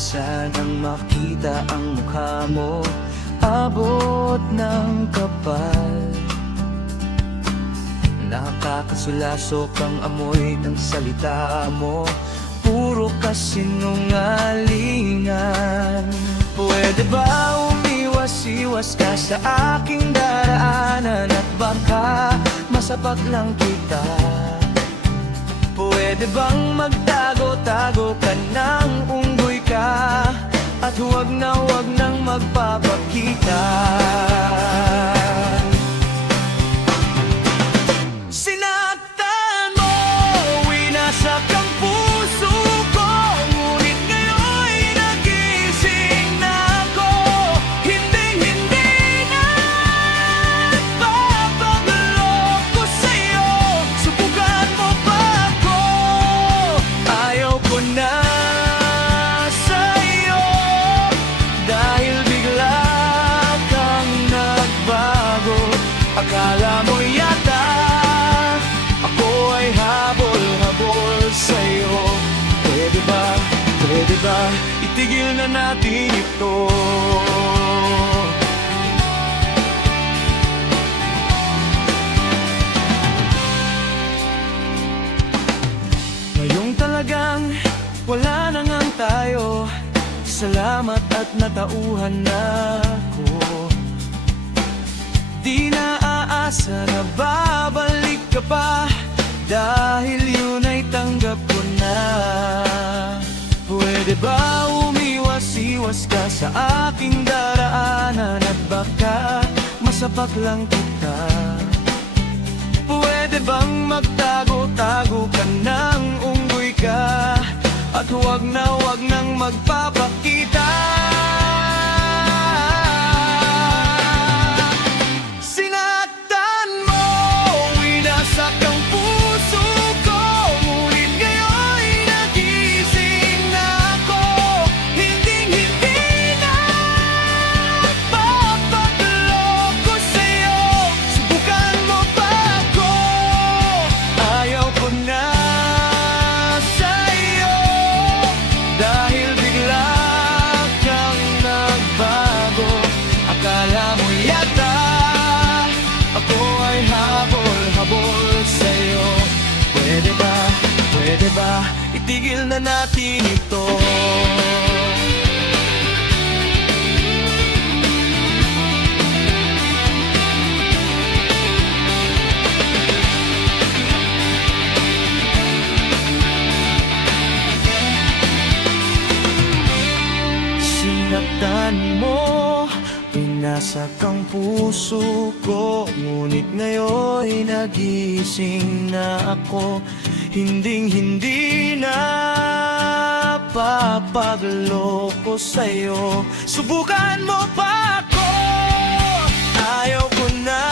minsan ang makita ang mukha mo, abot ng kapal. Nakakasulasok ang amoy ng salita mo, puro kasinungalingan. Pwede ba umiwas-iwas ka sa aking daraanan, at baka masapak lang kita? Pwede bang magtago-tago ka ng unggoy ka, at huwag nang magpapakita? Sinaktan mo, winasak ang puso ko, ngunit ngayon'y nagising na ako. Hindi na papagloko sa'yo, subukan mo pa ako. Ayaw ko na sa'yo, dahil bigla kang nagbago. Akala mo yata ako ay habol-habol sa'yo. Pwede ba itigil na natin ito? Ngayong talagang wala na ngang tayo, salamat at natauhan na ako. Di na aasa na babalik ka pa, dahil yun ay tanggap ko na. Pwede ba umiwas-iwas ka sa aking daraanan, at baka masapak lang kita? Pwede bang magtago-tago ka ng unggoy ka, at huwag nang magpapakita? Sinaktan mo, winasak ang puso ko, ngunit ngayon'y nagising na ako. Hindi na papagloko sa'yo, subukan mo pa ako. Ayaw ko na sa'yo, dahil bigla kang nagbago. Akala mo yata ako ay habol-habol sa'yo. Pwede ba itigil na natin ito? Sinaktan mo, pinasak ang puso ko, ngunit ngayon'y nagising na ako. Hindi na papagloko sa'yo, subukan mo pa ako. Ayaw ko na